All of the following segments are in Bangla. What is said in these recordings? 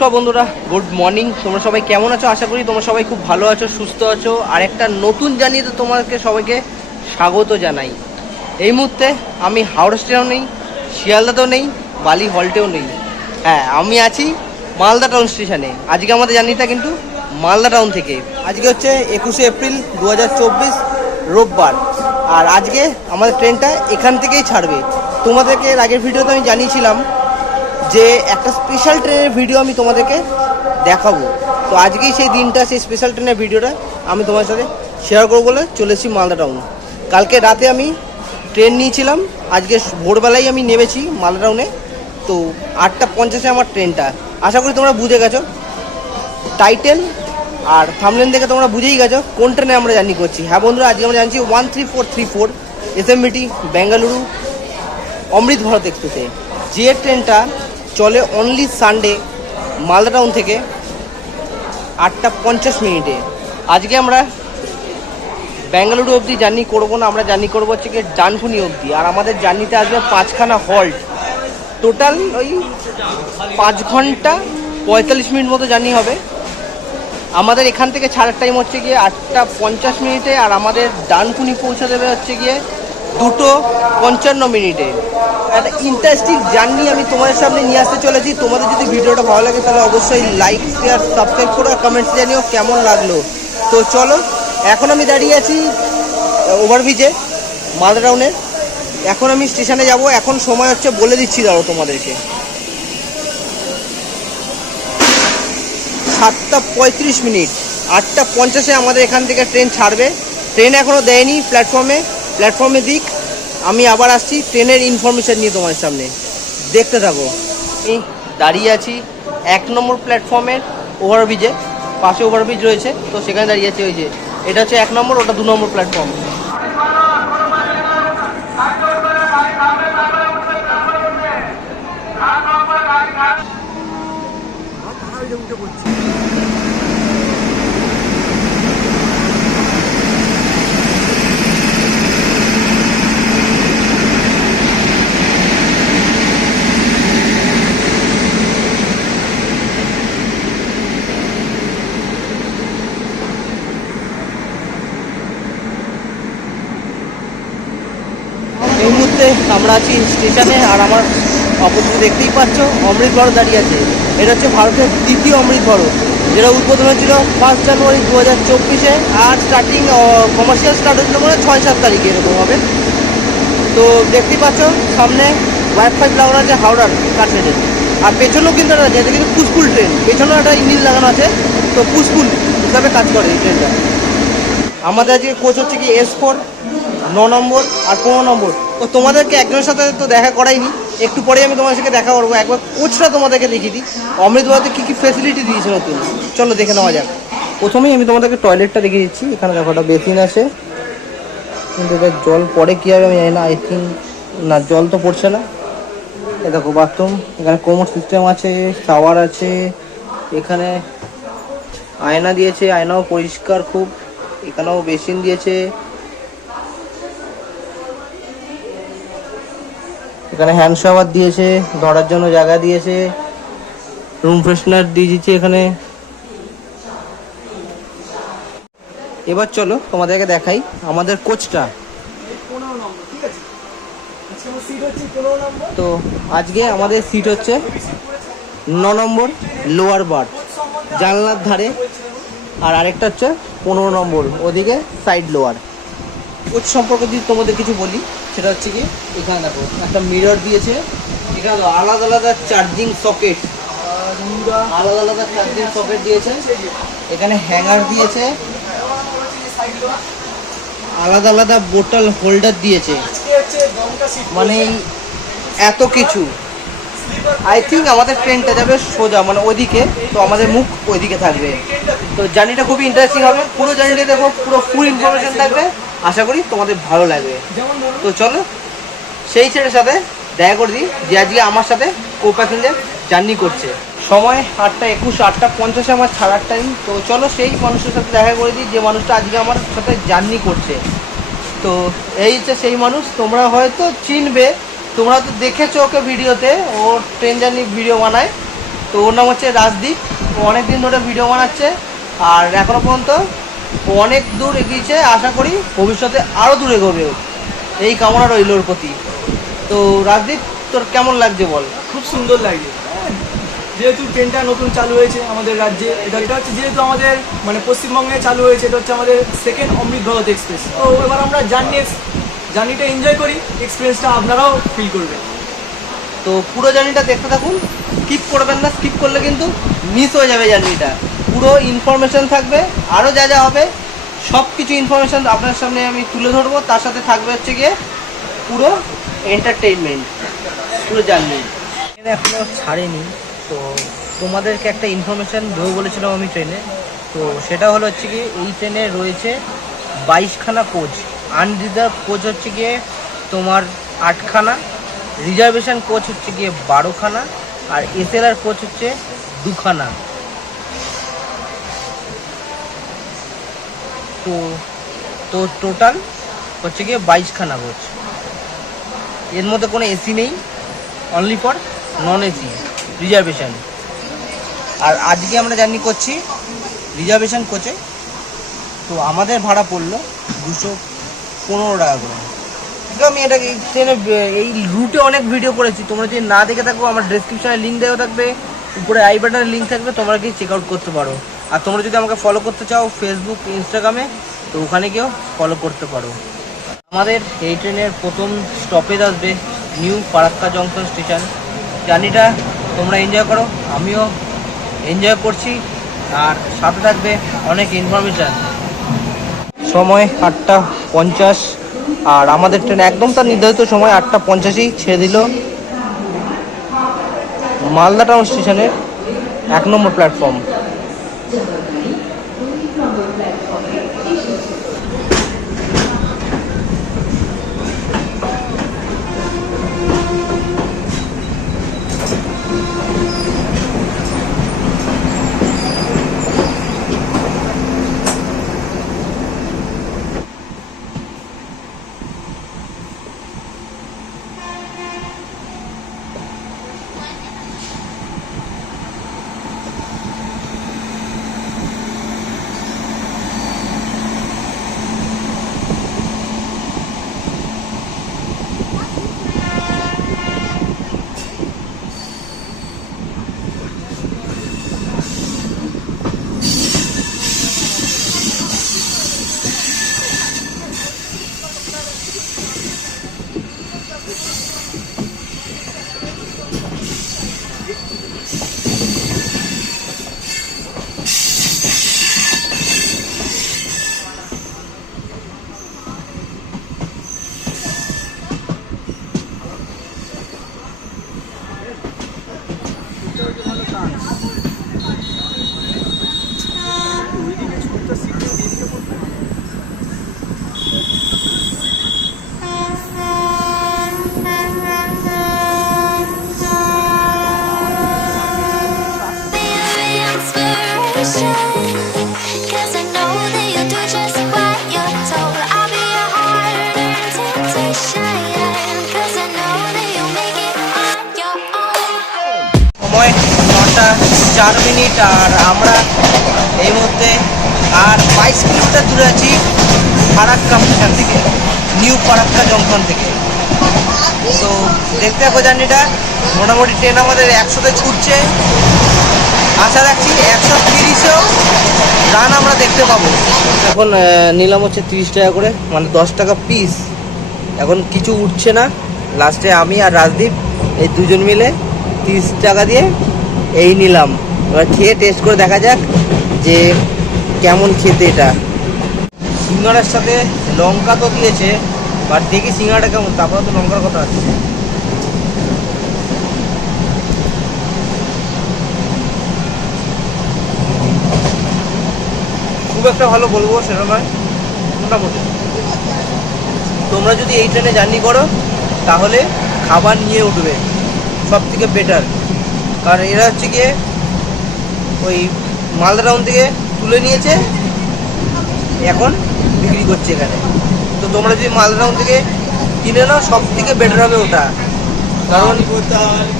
নমস্কার বন্ধুরা, গুড মর্নিং। তোমরা সবাই কেমন আছো? আশা করি তোমরা সবাই খুব ভালো আছো, সুস্থ আছো। আর একটা নতুন জানিয়ে তোমাদেরকে সবাইকে স্বাগত জানাই। এই মুহূর্তে আমি হাওড়া স্টেশনেও নেই, শিয়ালদাতেও নেই, বালি হল্টেও নেই। হ্যাঁ আমি আছি মালদা টাউন স্টেশনে। আজকে আমাদের জার্নিটা কিন্তু মালদা টাউন থেকে। আজকে হচ্ছে একুশে এপ্রিল দু হাজার চব্বিশ, রোববার। আর আজকে আমাদের ট্রেনটা এখান থেকেই ছাড়বে। তোমাদেরকে আগের ভিডিওতে আমি জানিয়েছিলাম যে একটা স্পেশাল ট্রেনের ভিডিও আমি তোমাদেরকে দেখাবো। তো আজকেই সেই দিনটা, সেই স্পেশাল ট্রেনের ভিডিওটা আমি তোমার সাথে শেয়ার করব বলে চলে এসেছি মালদা টাউন কালকে রাতে আমি ট্রেন নিয়েছিলাম। আজকে ভোরবেলায় আমি নেমেছি মালদা টাউনে তো আটটা পঞ্চাশে আমার ট্রেনটা আশা করি তোমরা বুঝে গেছো। টাইটেল আর থামলেন দেখে তোমরা বুঝেই গেছো কোন ট্রেনে আমরা জার্নি করছি। হ্যাঁ বন্ধুরা, আজকে আমরা জানছি one three four three four SMVT Bengaluru Amrit Bharat এক্সপ্রেসে যে ট্রেনটা চলে অনলি সানডে মালদা টাউন থেকে আটটা পঞ্চাশ মিনিটে। আজকে আমরা ব্যাঙ্গালুরু অবধি জার্নি করব না, আমরা জার্নি করব হচ্ছে গিয়ে ডানকুনি অবধি। আর আমাদের জার্নিতে আসবে পাঁচখানা হল্ট টোটাল ওই পাঁচ ঘণ্টা পঁয়তাল্লিশ মিনিট মতো জার্নি হবে। আমাদের এখান থেকে ছাড়ার টাইম হচ্ছে গিয়ে আটটা পঞ্চাশ মিনিটে, আর আমাদের ডানকুনি পৌঁছে দেবে হচ্ছে গিয়ে দুটো পঞ্চান্ন মিনিটে। একটা ইন্টারেস্টিং জার্নি আমি তোমাদের সামনে নিয়ে আসতে চলেছি। তোমাদের যদি ভিডিওটা ভালো লাগে, তাহলে অবশ্যই লাইক শেয়ার সাবস্ক্রাইব করো আর কমেন্টস জানিও কেমন লাগল। তো চলো, এখন আমি দাঁড়িয়ে আছি ওভারব্রিজে মালদা টাউনের এখন আমি স্টেশনে যাব। এখন সময় হচ্ছে বলে দিচ্ছি দাঁড়ো তোমাদেরকে। সাতটা পঁয়ত্রিশ মিনিট। আটটা পঞ্চাশে আমাদের এখান থেকে ট্রেন ছাড়বে। ট্রেন এখনও দেয়নি প্ল্যাটফর্মে প্ল্যাটফর্মে দিক আমি আবার আসছি ট্রেনের ইনফরমেশান নিয়ে তোমার সামনে দেখতে থাকো আমি দাঁড়িয়ে আছি এক নম্বর প্ল্যাটফর্মের ওভারব্রিজে পাশে ওভারব্রিজ রয়েছে তো সেখানে দাঁড়িয়ে আছি ওই যে এটা হচ্ছে এক নম্বর ওটা দু নম্বর প্ল্যাটফর্ম এই মুহূর্তে আমরা আছি স্টেশনে আর আমার অপোজিটে দেখতেই পাচ্ছ, অমৃত ভারত দাঁড়িয়ে আছে। এটা হচ্ছে ভারতের দ্বিতীয় অমৃত ভারত, যেটা উদ্বোধন হয়েছিল ফার্স্ট জানুয়ারি দু হাজার চব্বিশে, আর স্টার্টিং কমার্শিয়াল স্টার্ট হয়েছিল মানে ছয় সাত তারিখে, এরকম হবে। তো দেখতেই পাচ্ছ, সামনে ওয়াইফাই লাগানো আছে হাওড়ার কাছে আর পেছনেও কিন্তু একটা আছে, এটা কিন্তু পুষ্পুল ট্রেন পেছনেও একটা ইঞ্জিন লাগানো আছে, তো পুষ্পুল হিসাবে কাজ করে এই ট্রেনটা আমাদের আজকে কোচ হচ্ছে কি এস ফোর ন নম্বর আর পনেরো নম্বর। তো তোমাদেরকে একজনের সাথে তো দেখা করাইনি। একটু পরে আমি তোমাদের সাথে দেখা করব। একবার কোচটা তোমাদেরকে দেখিয়ে দিই। অমৃত ভারতে কী কী ফেসিলিটি দিয়েছে নতুন? চলো দেখে নেওয়া যাক। প্রথমেই আমি তোমাদেরকে টয়লেটটা দেখিয়ে দিচ্ছি। এখানে দেখো একটা বেসিন আছে। কিন্তু এবার জল পরে কী হবে আমি জানি না। আই থিঙ্ক না, জল তো পড়ছে না। এ দেখো বাথরুম এখানে কোমর সিস্টেম আছে শাওয়ার আছে। এখানে আয়না দিয়েছে। আয়নাও পরিষ্কার খুব। এখানেও বেসিন দিয়েছে। এখানে হ্যান্ড শাওয়ার দিয়েছে, ধরার জন্য জায়গা দিয়েছে রুম ফ্রেশনার দিয়ে দিচ্ছে এখানে। এবার চলো তোমাদেরকে দেখাই আমাদের কোচটা। তো আজকে আমাদের সিট হচ্ছে ন নম্বর লোয়ার বার্থ জানলার ধারে। আর আরেকটা হচ্ছে পনেরো নম্বর, ওদিকে সাইড লোয়ার কোচ সম্পর্কে যদি তোমাদের কিছু বলি। সেটা হচ্ছে কি, এখানে দেখো, একটা মিরর দিয়েছে। এখানে দেখো, আলাদা আলাদা চার্জিং সকেট আলাদা আলাদা চার্জিং সকেট দিয়েছে। এখানে হ্যাঙ্গার দিয়েছে। আলাদা আলাদা বোতল হোল্ডার দিয়েছে। মানে এত কিছু। আই থিঙ্ক আমাদের ট্রেনটা যাবে সোজা মানে ওইদিকে। তো আমাদের মুখ ওইদিকে থাকবে। তো জার্নিটা খুবই ইন্টারেস্টিং হবে। পুরো জার্নিটা দেখো, পুরো ফুল ইনফরমেশন থাকবে। আশা করি তোমাদের ভালো লাগবে। তো চলো সেই ছেলের সাথে দেখা করে দিই যে আজকে আমার সাথে কো প্যাসেঞ্জার জার্নি করছে। সময় আটটা একুশ আটটা পঞ্চাশে আমার ছাড়ার টাইম তো চলো সেই মানুষের সাথে দেখা করে দিই যে মানুষটা আজকে আমার সাথে জার্নি করছে। তো এই হচ্ছে সেই মানুষ তোমরা হয়তো চিনবে তোমরা তো দেখেছ ওকে ভিডিওতে ও ট্রেন জার্নি ভিডিও বানায়। তো ওর নাম হচ্ছে রাজদীপ ও অনেক দিন ধরে ভিডিও বানাচ্ছে আর এখনও পর্যন্ত অনেক দূর এগিয়েছে আশা করি ভবিষ্যতে আরও দূর এগোবে এই কামনা রইল ওর প্রতি। তো রাজদীপ তোর কেমন লাগছে বল? খুব সুন্দর লাগছে যেহেতু ট্রেনটা নতুন চালু হয়েছে আমাদের রাজ্যে এটা এটা হচ্ছে যেহেতু আমাদের মানে পশ্চিমবঙ্গে চালু হয়েছে এটা হচ্ছে আমাদের সেকেন্ড অমৃত ভারত এক্সপ্রেস তো এবার আমরা জার্নি জার্নিটা এনজয় করি এক্সপিরিয়েন্সটা আপনারাও ফিল করবেন। তো পুরো জার্নিটা দেখতে থাকুন। স্কিপ করবেন না স্কিপ করলে কিন্তু মিস হয়ে যাবে জার্নিটা পুরো ইনফরমেশন থাকবে আরও যা যা হবে সব কিছু ইনফরমেশন আপনার সামনে আমি তুলে ধরবো। তার সাথে থাকবে হচ্ছে গিয়ে পুরো এন্টারটেইনমেন্ট পুরো জার্নি এখনও ছাড়েনি, তো তোমাদেরকে একটা ইনফরমেশান দেবো বলেছিলাম আমি ট্রেনে তো সেটা হলো হচ্ছে কি এই ট্রেনে রয়েছে বাইশখানা কোচ আনরিজার্ভ কোচ হচ্ছে গিয়ে তোমার আটখানা রিজার্ভেশন কোচ হচ্ছে গিয়ে বারোখানা, আর এসএলআর কোচ হচ্ছে দুখানা। তো তো টোটাল হচ্ছে গিয়ে বাইশখানা কোচ এর মধ্যে কোনো এসি নেই only for non AC reservation আর আজকে আমরা জার্নি করছি রিজার্ভেশন কোচে তো আমাদের ভাড়া পড়ল দুশো পনেরো টাকা করে। কিন্তু আমি এটা এই ট্রেনে, এই রুটে অনেক ভিডিও করেছি। তোমরা যদি না দেখে থাকো, আমার ডেসক্রিপশনে লিঙ্ক দেওয়া থাকবে। উপরে আই বাটনের লিঙ্ক থাকবে, তোমরা গিয়ে চেক আউট করতে পারো। আর তোমরা যদি আমাকে ফলো করতে চাও ফেসবুক ইনস্টাগ্রামে তো ওখানে গিয়েও ফলো করতে পারো। আমাদের এই ট্রেনের প্রথম স্টপেজ আসবে নিউ ফারাক্কা জংশন স্টেশন জার্নিটা তোমরা এনজয় করো, আমিও এনজয় করছি, আর সাথে থাকবে অনেক ইনফরমেশান সময় আটটা পঞ্চাশ, আর আমাদের ট্রেন একদম তার নির্ধারিত সময় আটটা পঞ্চাশেই ছেড়ে দিল মালদা টাউন স্টেশনের এক নম্বর প্ল্যাটফর্ম 있잖아요. চার মিনিট আর আমরা এই মুহূর্তে আর বাইশ কিলোমিটার দূরে আছি ফারাক্কা স্টেশন থেকে, নিউ ফারাক্কা জংশন থেকে। তো দেখতে থাকো জার্নিটা, মোটামুটি ট্রেন আমাদের একশোতে ছুটছে। আশা রাখছি একশো তিরিশেও রান আমরা দেখতে পাবো। এখন নিলাম হচ্ছে তিরিশ টাকা করে মানে দশ টাকা পিস এখন কিছু উঠছে না। লাস্টে আমি আর রাজদীপ, এই দুজন মিলে তিরিশ টাকা দিয়ে এই নিলাম। এবার খেয়ে টেস্ট করে দেখা যাক যে কেমন খেতে এটা। সিঙ্গারার সাথে লঙ্কা তো দিয়েছে বাট দেখি সিঙ্গারাটা কেমন, তারপরে তো লঙ্কার কথা আছে। খুব একটা ভালো বলব সেটা নয়, মোটামুটি। তোমরা যদি এই ট্রেনে জার্নি করো, তাহলে খাবার নিয়ে উঠবে সব থেকে বেটার কারণ এরা হচ্ছে গিয়ে ওই মালদা টাউন থেকে তুলে নিয়েছে। এখন বিক্রি করছে এখানে। তো তোমরা যদি মালদা টাউন থেকে কিনে নাও, সব থেকে বেটার হবে ওটা। কারণ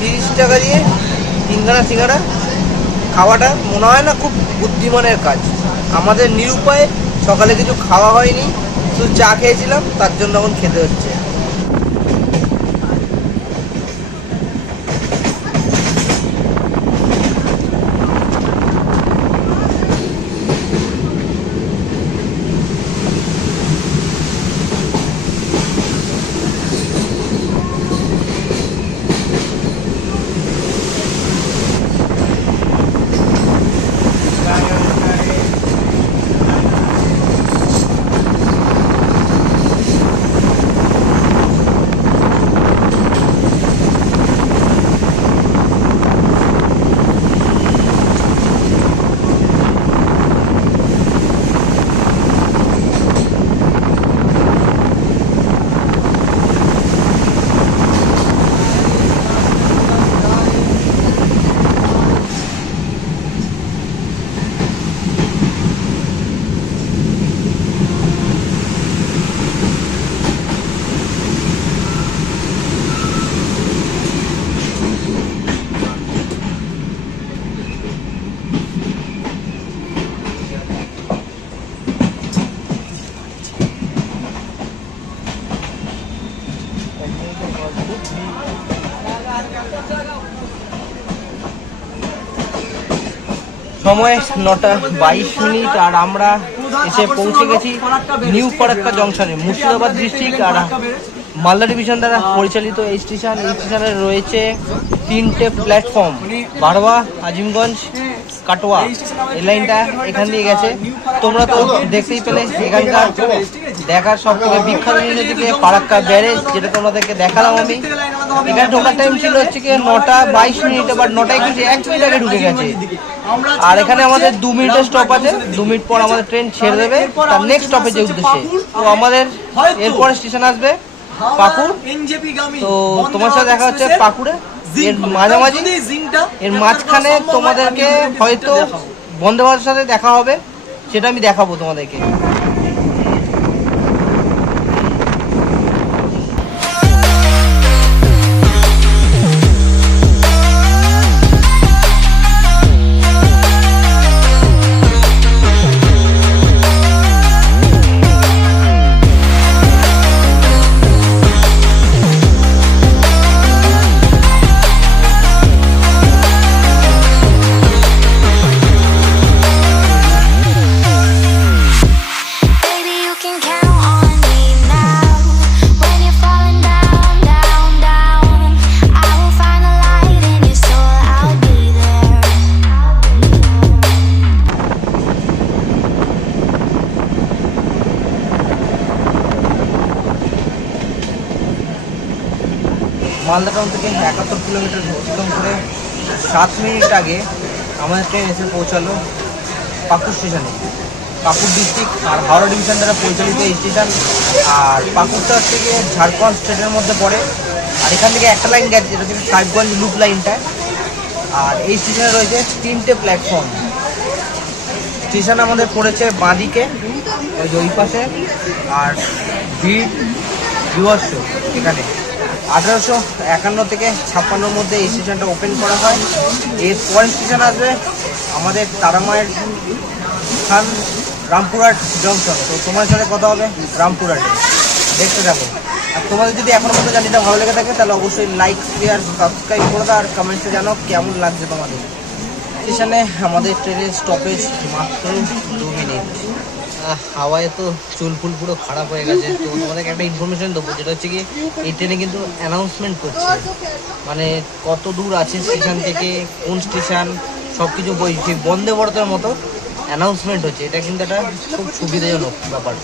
তিরিশ টাকা দিয়ে তিনখানা সিঙ্গারা খাওয়াটা মনে হয় না খুব বুদ্ধিমানের কাজ। আমাদের নিরুপায়ে সকালে কিছু খাওয়া হয়নি, শুধু চা খেয়েছিলাম, তার জন্য এখন খেতে হচ্ছে। সময় নটা বাইশ মিনিট আর আমরা এসে পৌঁছে গেছি নিউ ফারাক্কা জংশনে, মুর্শিদাবাদ ডিস্ট্রিক্ট আর মালদা ডিভিশন দ্বারা পরিচালিত এই স্টেশন এই স্টেশনে রয়েছে তিনটে প্ল্যাটফর্ম বারবা আজিমগঞ্জ, কাটোয়া। এই লাইনটা এখান দিয়ে গেছে। তোমরা তো দেখতেই পেলে এখানকার দেখার সব থেকে বিখ্যাত গিয়ে ফারাক্কা ব্যারেজ, যেটা তোমাদেরকে দেখালাম আমি। এখানে ঢোকার টাইম ছিল হচ্ছে গিয়ে নটা বাইশ মিনিট, এবার নটায় কিন্তু এক মিনিট আগে ঢুকে গেছে। আর এখানে আমাদের দু মিনিটের স্টপ আছে, দু মিনিট পর আমাদের ট্রেন ছেড়ে দেবে। তার নেক্সট স্টপেজের উদ্দেশ্যে। তো আমাদের এরপরে স্টেশন আসবে পাকুড়। তো তোমার সাথে দেখা হচ্ছে পাকুড়ে। এর মাঝামাঝি, এর মাঝখানে তোমাদেরকে হয়তো ভারতের সাথে দেখা হবে, সেটা আমি দেখাবো তোমাদেরকে। মালদা টাউন থেকে একাত্তর কিলোমিটার অতিক্রম করে সাত মিনিট আগে আমাদের ট্রেন এসে পৌঁছালো পাকুড় স্টেশনে পাকুড় ডিস্ট্রিক্ট আর হাওড়া ডিভিশন দ্বারা পরিচালিত এই স্টেশন আর পাকুড়টা থেকে ঝাড়খণ্ড স্টেটের মধ্যে পড়ে। আর এখান থেকে একটা লাইন গেছে, যেটা হচ্ছে সাহেবগঞ্জ লুপ লাইনটা আর এই স্টেশনে রয়েছে তিনটে প্ল্যাটফর্ম স্টেশন আমাদের পড়েছে বাঁদিকে, ওই ওই পাশে, আর ভিড় বিবর্ষ এখানে। আঠারোশো একান্ন থেকে ছাপ্পান্নর মধ্যে এই স্টেশনটা ওপেন করা হয়। এর পরের স্টেশন আসবে আমাদের তারামায়ের স্থান রামপুরহাট জংশন তো তোমার সাথে কথা হবে রামপুরহাটে। দেখতে থাকো। আর তোমাদের যদি এখনও মতো জানিটা ভালো লেগে থাকে, তাহলে অবশ্যই লাইক শেয়ার সাবস্ক্রাইব করে দাও, আর কমেন্টসে জানাও কেমন লাগছে তোমাদের। স্টেশনে আমাদের ট্রেনের স্টপেজ মাত্র দু মিনিট হাওয়ায় তো চুল ফুল পুরো খারাপ হয়ে গেছে। তো তোমাদেরকে একটা ইনফরমেশন দেবো, যেটা হচ্ছে কি, এই ট্রেনে কিন্তু অ্যানাউন্সমেন্ট করছে। মানে কত দূর আছে স্টেশন থেকে, কোন স্টেশন সব কিছু ঠিক বন্দে ভারতের মতো অ্যানাউন্সমেন্ট হচ্ছে। এটা কিন্তু একটা খুব সুবিধাজনক ব্যাপার।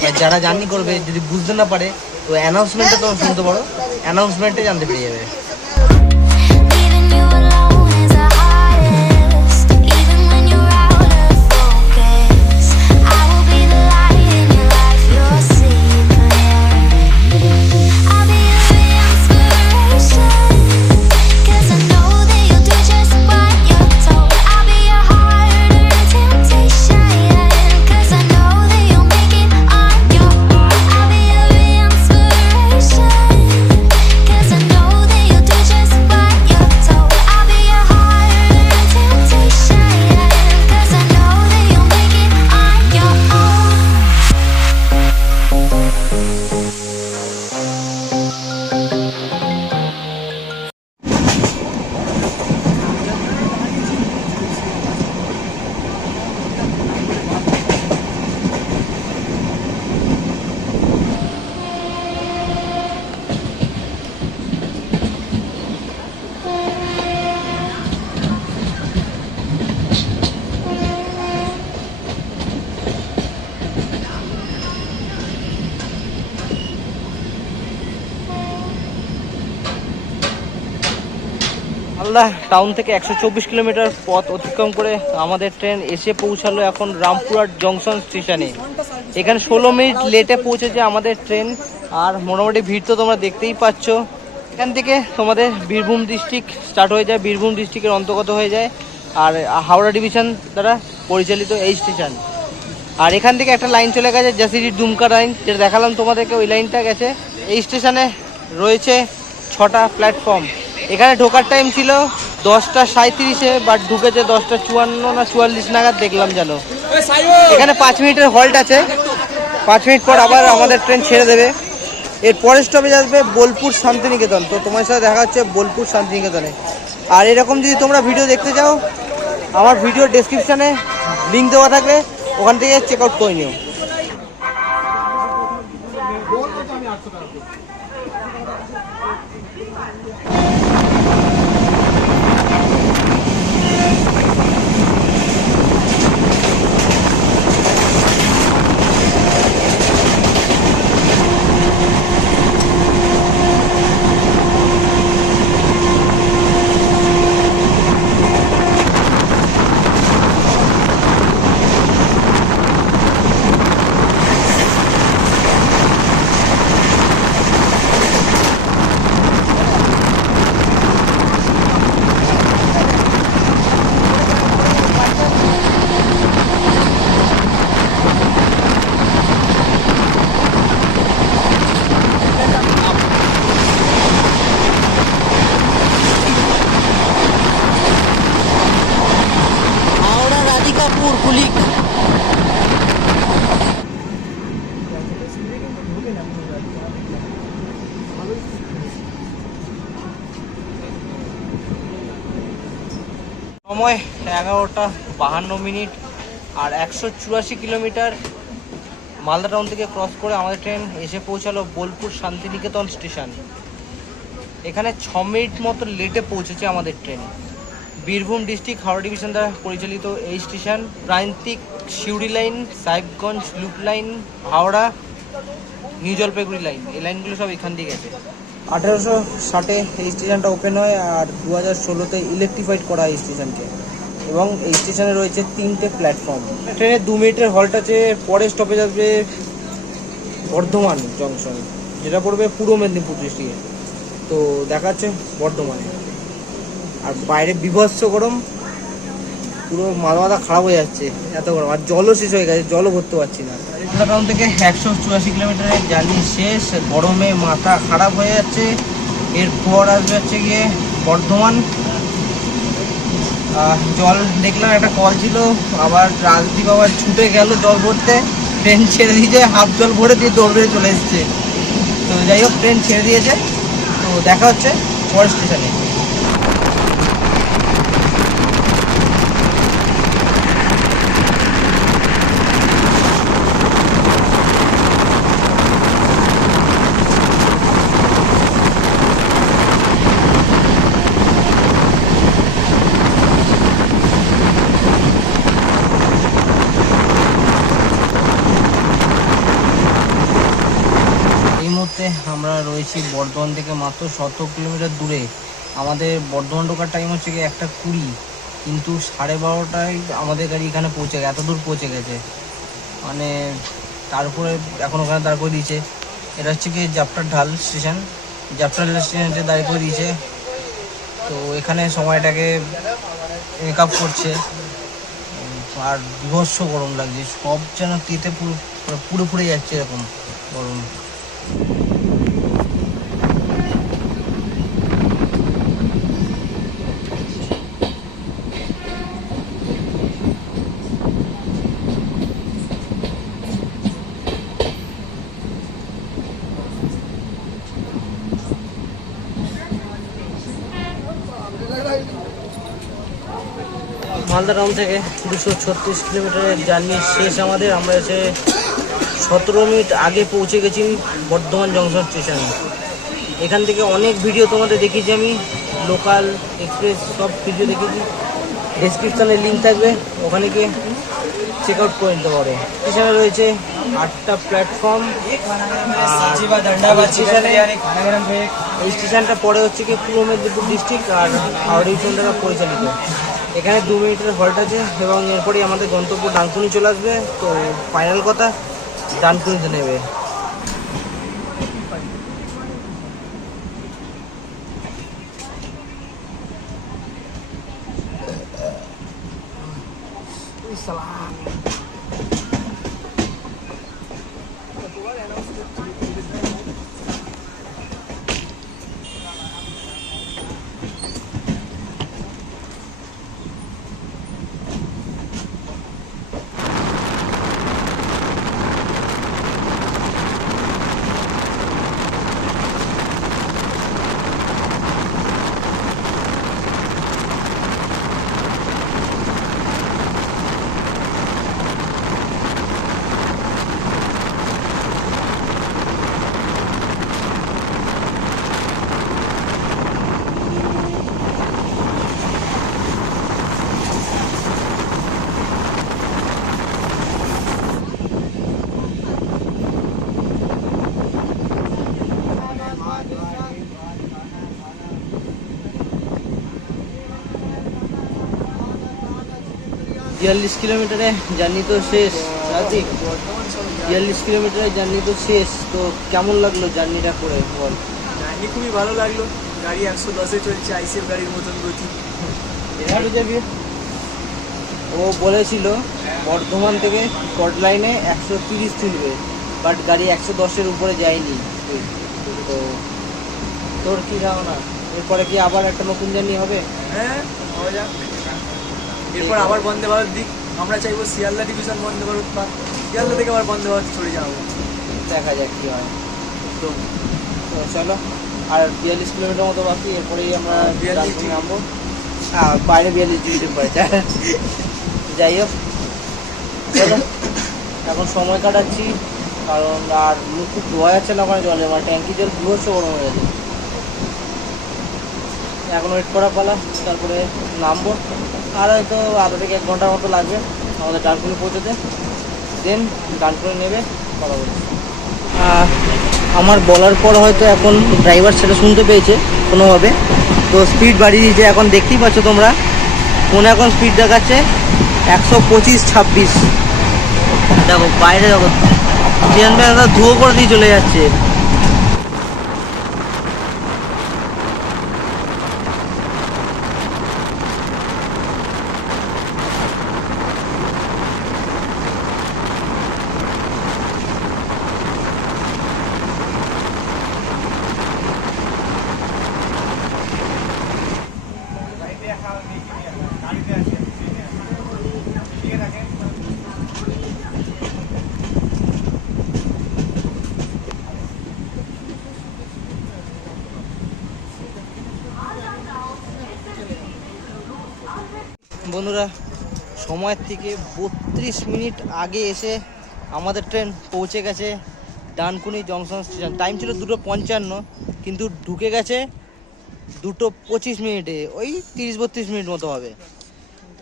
মানে যারা জার্নি করবে, যদি বুঝতে না পারে, তো অ্যানাউন্সমেন্টটা তোমরা শুনতে পারো। অ্যানাউন্সমেন্টে জানতে পেরে যাবে। মালদা টাউন থেকে একশো চব্বিশ কিলোমিটার পথ অতিক্রম করে আমাদের ট্রেন এসে পৌঁছালো এখন রামপুরহাট জংশন স্টেশনে এখানে ষোলো মিনিট লেটে পৌঁছেছে আমাদের ট্রেন, আর মোটামুটি ভিড় তো তোমরা দেখতেই পাচ্ছ। এখান থেকে তোমাদের বীরভূম ডিস্ট্রিক্ট স্টার্ট হয়ে যায়, বীরভূম ডিস্ট্রিক্টের অন্তর্গত হয়ে যায়, আর হাওড়া ডিভিশন দ্বারা পরিচালিত এই স্টেশন আর এখান থেকে একটা লাইন চলে গেছে জাসিডি ডুমকা লাইন যেটা দেখালাম তোমাদেরকে, ওই লাইনটা গেছে। এই স্টেশনে রয়েছে ছটা প্ল্যাটফর্ম এখানে ঢোকার টাইম ছিল দশটা সাঁত্রিশে বাট ঢুকেছে দশটা চুয়ান্ন না চুয়াল্লিশ নাগাদ দেখলাম যেন। এখানে পাঁচ মিনিটের হল্ট আছে। পাঁচ মিনিট পর আবার আমাদের ট্রেন ছেড়ে দেবে। এর পরের স্টপেজ আসবে বোলপুর শান্তিনিকেতন। তো তোমার সাথে দেখা হচ্ছে বোলপুর শান্তিনিকেতনে। আর এরকম যদি তোমরা ভিডিও দেখতে চাও আমার ভিডিও ডেসক্রিপশানে লিঙ্ক দেওয়া থাকবে। ওখান থেকে চেক আউট করে নিও হাওড়া রাধিকাপুর কুলিক সময় এগারোটা বাহান্ন মিনিট আর একশো চুরাশি কিলোমিটার মালদা টাউন থেকে ক্রস করে আমাদের ট্রেন এসে পৌঁছালো বোলপুর শান্তিনিকেতন স্টেশন এখানে ছ মিনিট মতো লেটে পৌঁছেছে আমাদের train Birbhum district Howrah division দ্বারা পরিচালিত এই station Prantik Siuri line Sahebganj loop line Howrah, new Jalpaiguri line এই লাইনগুলো সব এখান দিয়ে গেছে। আঠেরোশো ষাটে এই স্টেশনটা ওপেন হয় আর দু হাজার ষোলোতে ইলেকট্রিফাইড করা হয় স্টেশনকে। এবং এই স্টেশনে রয়েছে তিনটে প্ল্যাটফর্ম ট্রেনের দু মিনিটের হল্ট আছে পরের স্টপেজ আসবে বর্ধমান জংশন যেটা পড়বে পূর্ব মেদিনীপুর ডিস্ট্রিক্টে তো দেখাচ্ছে বর্ধমানে। আর বাইরে বিভৎস গরম। পুরো মাথা খারাপ হয়ে যাচ্ছে, এত গরম। আর জলও শেষ হয়ে গেছে, জলও ভরতে পারছি না। টাউন থেকে একশো চুরাশি কিলোমিটারের জার্নি শেষ, গরমে মাথা খারাপ হয়ে যাচ্ছে। এরপর আসবে হচ্ছে গিয়ে বর্ধমান। জল দেখলাম, একটা কল ছিল, আবার রাজদীপ আবার ছুটে গেল জল ভরতে। ট্রেন ছেড়ে দিয়েছে হাফ জল ভরে দিয়ে দৌড়ে চলে এসছে। তো যাই হোক ট্রেন ছেড়ে দিয়েছে। তো দেখা হচ্ছে পরের স্টেশনে এই মুহূর্তে আমরা রয়েছি বর্ধমান থেকে মাত্র শত কিলোমিটার দূরে। আমাদের বর্ধমান ঢোকার টাইম হচ্ছে গিয়ে একটা কুড়ি, কিন্তু সাড়ে বারোটায় আমাদের গাড়ি এখানে পৌঁছে গেছে, এত দূর পৌঁছে গেছে। মানে তারপরে এখন ওখানে দাঁড় করে দিয়েছে। এটা হচ্ছে কি জাপটার ঢাল স্টেশন। জাপটার ঢাল স্টেশনে দাঁড় করে দিয়েছে। তো এখানে সময়টাকে মেক আপ করছে। আর বিভৎস গরম লাগছে। সব যেন তেতে পুরো পুরো পুড়ে যাচ্ছে এরকম গরম। মালদা টাউন থেকে দুশো ছত্রিশ কিলোমিটারের জার্নি শেষ আমাদের। আমরা এসে সতেরো মিনিট আগে পৌঁছে গেছি বর্ধমান জংশন স্টেশনে। এখান থেকে অনেক ভিডিও তোমাদের দেখিয়েছি আমি। লোকাল এক্সপ্রেস সব ভিডিও দেখেছি ডেসক্রিপশানে লিঙ্ক থাকবে। ওখানে গিয়ে চেক আউট করে নিতে পারো। স্টেশনে রয়েছে আটটা প্ল্যাটফর্ম এই স্টেশনটা পরে হচ্ছে কি পূর্ব মেদিনীপুর ডিস্ট্রিক্ট আর হাওড়ি পরিচালিত। এখানে দু মিনিটের হল্ট আছে এবং এরপরেই আমাদের গন্তব্য ডানকুনি চলে আসবে। তো ফাইনাল কথা, ডানকুনিতে নেবে। বিয়াল্লিশ কিলোমিটারে জার্নি তো শেষ রাতিক বিয়াল্লিশ কিলোমিটারের জার্নি তো শেষ তো কেমন লাগল জার্নিটা করে বল? জার্নি খুবই ভালো লাগল। গাড়ি একশো দশে চলছে আইসিএফ গাড়ির মতন গতি। যাবি? ও বলেছিল বর্ধমান থেকে স্পট লাইনে একশো তিরিশ তুলবে বাট গাড়ি একশো দশের উপরে যায়নি। তো তোর কি ধারণা? এরপরে কি আবার একটা নতুন জার্নি হবে? হ্যাঁ যাক। এরপর আবার বন্দে ভারত দিক। আমরা চাইব শিয়ালদা ডিভিশন বন্দে ভারত পাক। শিয়ালদা থেকে আবার বন্দে ভারত ছড়ে যাব দেখা যাক কি হয়। তো তো চলো। আর বিয়াল্লিশ কিলোমিটার মতো বাকি এরপরেই আমরা 42 ডানকুনি নামবো। বাইরে বিয়াল্লিশ ডিগ্রি টেম্পারেচার যাই হোক। এখন সময় কাটাচ্ছি কারণ আর মুখ খুব ধোয়া যাচ্ছে না ওখানে জলে। মানে ট্যাঙ্কি জল বিভৎস গরম হয়ে গেছে। এখন ওয়েট করা পালা তারপরে নামবো। আর হয়তো আধা থেকে এক ঘণ্টার মতো লাগবে। আমাদের ডানকুনি পৌঁছতে। দেন ডানকুনি নেবে, কথা বলছি। আমার বলার পর হয়তো এখন ড্রাইভার সেটা শুনতে পেয়েছে কোনোভাবে। তো স্পিড বাড়িয়ে দিয়েছে। এখন দেখতেই পাচ্ছ তোমরা, ফোনে এখন স্পিড দেখাচ্ছে একশো পঁচিশ ছাব্বিশ। দেখো বাইরে দেখো। ব্যাগটা ধুয়ো করে দিয়ে চলে যাচ্ছে। বন্ধুরা, সময়ের থেকে বত্রিশ মিনিট আগে এসে আমাদের ট্রেন পৌঁছে গেছে ডানকুনি জংশন স্টেশন। টাইম ছিল দুটো পঞ্চান্ন, কিন্তু ঢুকে গেছে দুটো পঁচিশ মিনিটে, ওই তিরিশ বত্রিশ মিনিট মতো হবে।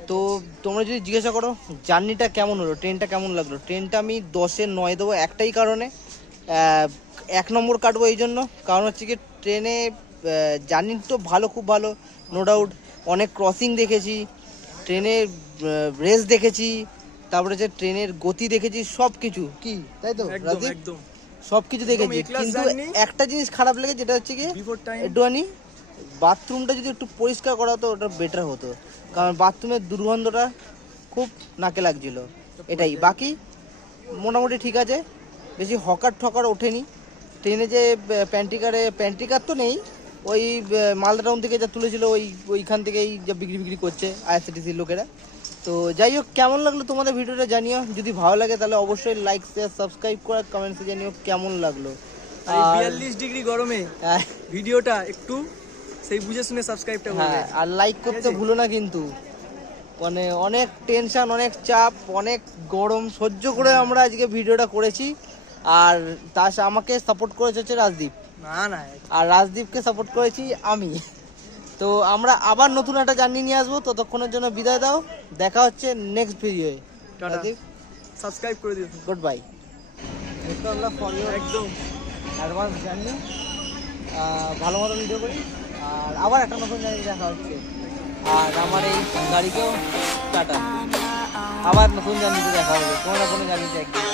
তো তোমরা যদি জিজ্ঞাসা করো, জার্নিটা কেমন হলো, ট্রেনটা কেমন লাগল? ট্রেনটা আমি দশে নয় দেবো একটাই কারণে। এক নম্বর কাটবো এই জন্য, কারণ হচ্ছে কি ট্রেনে জার্নি তো ভালো, খুব ভালো নো ডাউট অনেক ক্রসিং দেখেছি ট্রেনের রেস দেখেছি তারপরে যে ট্রেনের গতি দেখেছি সব কিছু কি? তাই তো একদম সব কিছু দেখেছি। কিন্তু একটা জিনিস খারাপ লেগে যেটা হচ্ছে কি একটুখানি বাথরুমটা যদি একটু পরিষ্কার করা হতো ওটা বেটার হতো। কারণ বাথরুমের দুর্গন্ধটা খুব নাকে লাগছিল। এটাই। বাকি মোটামুটি ঠিক আছে। বেশি হকার ঠকার ওঠেনি। ট্রেনে যে প্যান্টিকারে প্যান্টিকার তো নেই ওই মালদা টাউন থেকে যা তুলেছিল ওই ওইখান থেকেই যা বিক্রি বিক্রি করছে আইআরসিটিসির লোকেরা। তো যাই হোক কেমন লাগল তোমাদের ভিডিওটা জানিও। যদি ভালো লাগে তাহলে অবশ্যই লাইক শেয়ার সাবস্ক্রাইব করে কমেন্টসে জানিও কেমন লাগল। আর বিয়াল্লিশ ডিগ্রি গরমে হ্যাঁ, ভিডিওটা একটু সেই বুঝে শুনে সাবস্ক্রাইবটা হ্যাঁ আর লাইক করতে? ভুলো না কিন্তু। মানে অনেক টেনশন অনেক চাপ অনেক গরম সহ্য করে আমরা আজকে ভিডিওটা করেছি। আর তার আমাকে সাপোর্ট করেছে হচ্ছে রাজদীপ। না না আর রাজদীপকে সাপোর্ট করেছি আমি। তো আমরা আবার নতুন একটা জার্নি নিয়ে আসব। ততক্ষণের জন্য বিদায় দাও। দেখা হচ্ছে নেক্সট ভিডিওয়ে টাটা। রাজদীপ সাবস্ক্রাইব করে দিও। গুড বাই একদম। অ্যাডভান্স জার্নি ভালো মতো ভিডিও করি। আর আবার একটা নতুন জার্নি দেখা হচ্ছে। আর আমার এই গাড়িকেও টাটা। আবার নতুন জার্নিতে দেখা হবে। কোনো না কোনো জার্নিতে একদিন।